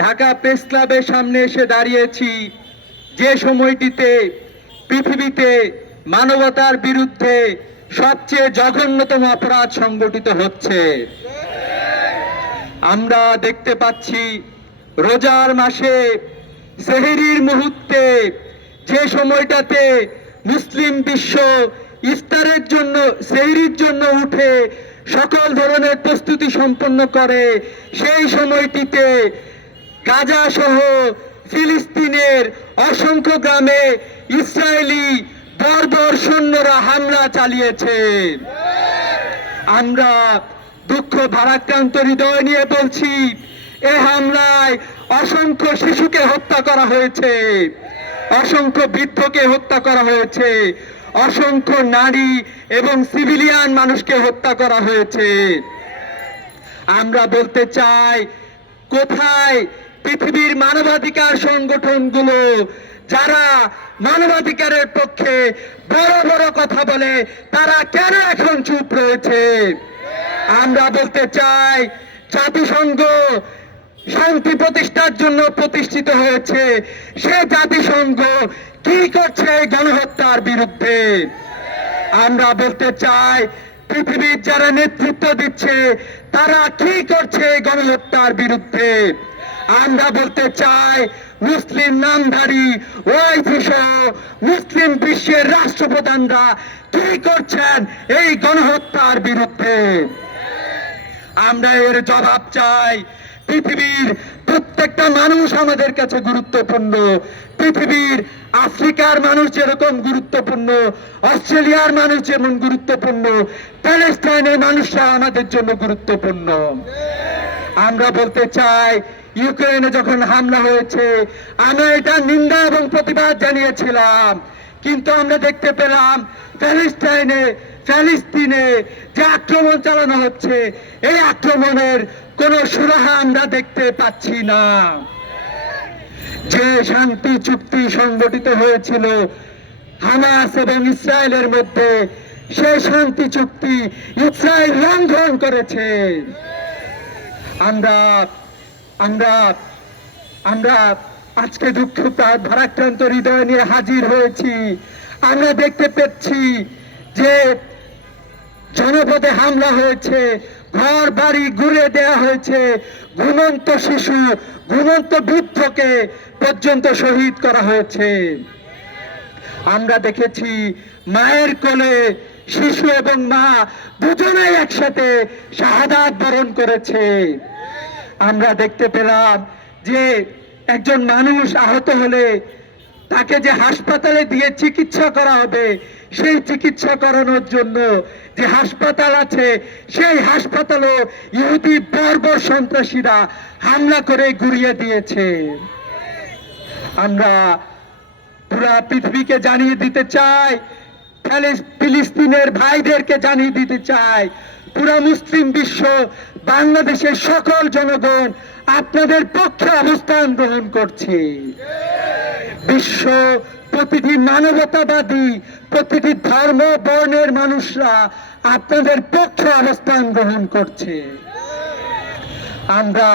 Dhaka press ক্লাবের সামনে এসে দাঁড়িয়েছি। যে সময়টিতে পৃথিবীতে মানবতার বিরুদ্ধে সবচেয়ে জঘন্যতম অপরাধ সংগঠিত হচ্ছে। আমরা দেখতে পাচ্ছি রোজার মাসে সেহেরির মুহূর্তে যে সময়টাতে মুসলিম বিশ্ব ইফতারের জন্য, সেহরির জন্য উঠে সকল ধরনের প্রস্তুতি সম্পন্ন করে, সেই সময়টিতে গাজা সহ ফিলিস্তিনের অসংখ্য গ্রামে ইসরায়েলি বর্বর সৈন্যরা হামলা চালিয়েছে। আমরা দুঃখ, ভারাক্রান্ত হৃদয় নিয়ে বলছি, এ হামলায় অসংখ্য শিশুকে হত্যা করা হয়েছে, অসংখ্য বৃদ্ধকে হত্যা করা হয়েছে, অসংখ্য নারী এবং সিভিলিয়ান মানুষকে হত্যা করা হয়েছে। আমরা বলতে চাই, কোথায় পৃথিবীর মানবাধিকার সংগঠনগুলো, যারা মানবাধিকারের পক্ষে বড় বড় কথা বলে, তারা কেন এখন চুপ রয়েছে? আমরা বলতে চাই, জাতিসংঘ শান্তি প্রতিষ্ঠার জন্য প্রতিষ্ঠিত হয়েছে। সে জাতিসংঘ কি করছে গণহত্যার বিরুদ্ধে? আমরা বলতে চাই, পৃথিবীর যারা নেতৃত্ব দিচ্ছে, তারা কি করছে গণহত্যার বিরুদ্ধে? আমরা বলতে চাই মুসলিম নামধারী সহ মুসলিম বিশ্বের রাষ্ট্রপ্রধানরা কি করছেন এই গণহত্যার বিরুদ্ধে? আমরা এর জবাব চাই পৃথিবীর প্রত্যেকটা মানুষ আমাদের কাছে গুরুত্বপূর্ণ। পৃথিবীর আফ্রিকার মানুষ যেরকম গুরুত্বপূর্ণ, অস্ট্রেলিয়ার মানুষ যেমন গুরুত্বপূর্ণ, প্যালেস্টাইনের মানুষরা আমাদের জন্য গুরুত্বপূর্ণ। আমরা বলতে চাই, ইউক্রেনে যখন হামলা হয়েছে আমরা এটা নিন্দা এবং প্রতিবাদ জানিয়েছিলাম। কিন্তু আমরা দেখতে পেলাম প্যালেস্টাইনে ফ্যালিস্তিনে যে আক্রমণ চালানো হচ্ছে, এই আক্রমণের কোনো সুরাহা আমরা দেখতে পাচ্ছি না। যে শান্তি চুক্তি সংগঠিত হয়েছিল হামাস এবং ইসরায়েলের মধ্যে, সেই শান্তি চুক্তি ইসরায়েল লঙ্ঘন করেছে। আমরা আমরা আমরা আজকে দুঃখ প্রা- ভারাক্রান্ত হৃদয় নিয়ে হাজির হয়েছি। আমরা দেখতে পেয়েছি যে জনপদে হামলা হয়েছে, ঘর বাড়ি ঘুরে দেয়া হয়েছে, ঘুমন্ত শিশু, ঘুমন্ত বৃদ্ধকে পর্যন্ত শহীদ করা হয়েছে। আমরা দেখেছি মায়ের কোলে শিশু এবং মা দুজনেই একসাথে শাহাদাত বরণ করেছে। আমরা দেখতে পেলাম যে একজন মানুষ আহত হলে তাকে যে হাসপাতালে দিয়ে চিকিৎসা করা হবে, সেই চিকিৎসা করানোর জন্য যে হাসপাতাল আছে, সেই হাসপাতালও ইহুদি বর্বর সন্ত্রাসীরা হামলা করে গুড়িয়ে দিয়েছে। আমরা পুরা পৃথিবীকে জানিয়ে দিতে চাই ফিলিস্তিনের ভাইদেরকে জানিয়ে দিতে চাই। পুরা মুসলিম বিশ্ব, বাংলাদেশের সকল জনগণ আপনাদের পক্ষে অবস্থান গ্রহণ করছে। বিশ্ব, প্রতিটি মানবতাবাদী, প্রতিটি ধর্ম, বর্ণের মানুষরা আপনাদের পক্ষে অবস্থান গ্রহণ করছে। আমরা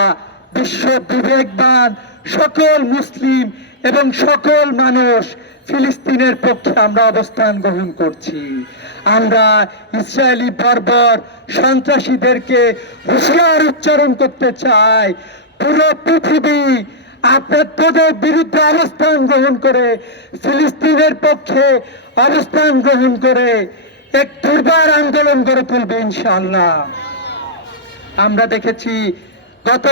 বিশ্ব বিবেকবান সকল মুসলিম এবং সকল মানুষ ফিলিস্তিনের পক্ষে আমরা অবস্থান গ্রহণ করছি। আমরা ইসরায়েলি বর্বর সন্ত্রাসীদেরকে হুঁশিয়ার উচ্চারণ করতে চাই। পুরো পৃথিবী আপনাদের বিরুদ্ধে অবস্থান গ্রহণ করে, ফিলিস্তিনের পক্ষে অবস্থান গ্রহণ করে, এক দুর্বার আন্দোলন গড়ে তুলবে ইনশাল্লাহ আমরা দেখেছি গত